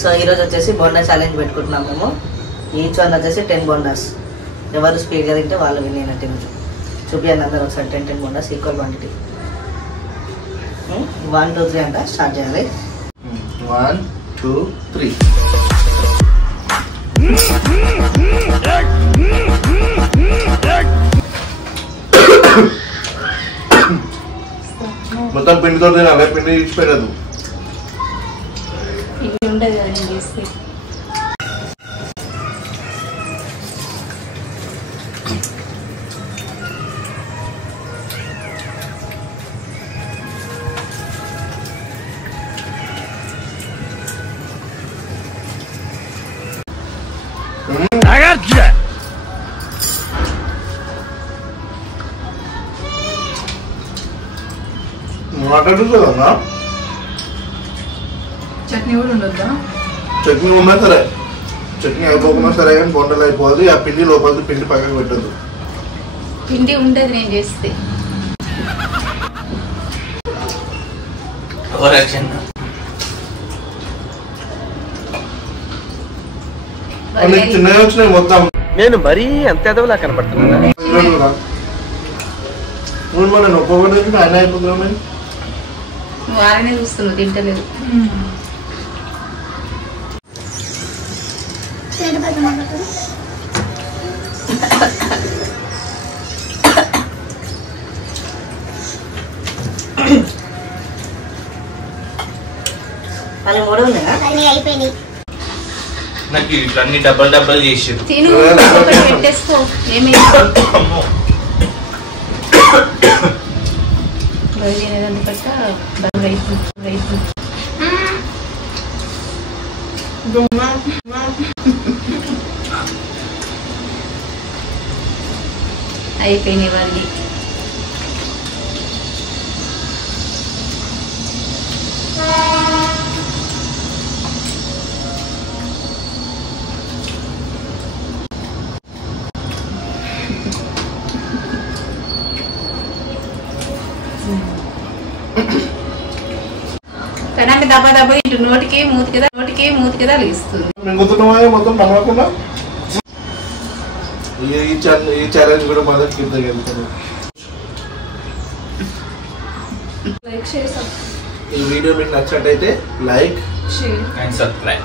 So ఈరోజు వచ్చేసి bonda challenge పెట్టుకుంటున్నాం మేము. ఈచ్ వన్ వచ్చేసి 10 బోండాస్. ఎవరు స్పీడ్గా తింటే వాళ్ళు వినేనట్టు ఈరోజు చూపించండి అందరూ ఒకసారి. 10 బోండాస్ ఈక్వల్ క్వాంటిటీ. 1 2 3 అంట స్టార్ట్ చేయాలి. 1 2 3. మొత్తం పిండితో తినాలి, పిండి ఇచ్చిపోయినదు. ఇది ఉండదు కదా నేను చేస్తే. మాట్లాడుతుందా? చట్నీ కూడా ఉండొద్దా? చట్నీ ఉన్నా సరే, చట్నీ అయిపోకున్నా సరే కానీ బొండలు అయిపోవాలి. ఆ పిండి లోపలికి పిండి పక్కకు పెట్టదు. పిండి ఉండదు నేను చేస్తే. చిన్నగా వచ్చినాయి మొత్తం. నేను మరీ అంత ఎదవలా కనపడుతున్నా. నేను ఒక్కొక్కటి ఆయన అయిపోతున్నాను. నువ్వు వారనే చూస్తున్నావు, తింటలేదు. వాళ్ళు 3 ఉన్నాయా? అయిపోయినాయి. నాకు ఇట్లా అన్ని డబ్బలు చేసారు. తిను ఒకటి పెట్టేసుకో. ఏమైంది బయలుదేరేదాన్ని పట్ట రైతు అయిపోయినాయి వాళ్ళకి. కడానికి దెబ్బ దెబ్బ ఇటు నోటికి మూతికి తగిలిస్తుంది. మింగుతున్నావా మొత్తం పడవకుండా? ఈ ఛాలెంజ్ కూడా మా దగ్గర లైక్ షేర్ ఈ వీడియో మీకు నచ్చినట్టయితే లైక్ షేర్ అండ్ సబ్స్క్రైబ్.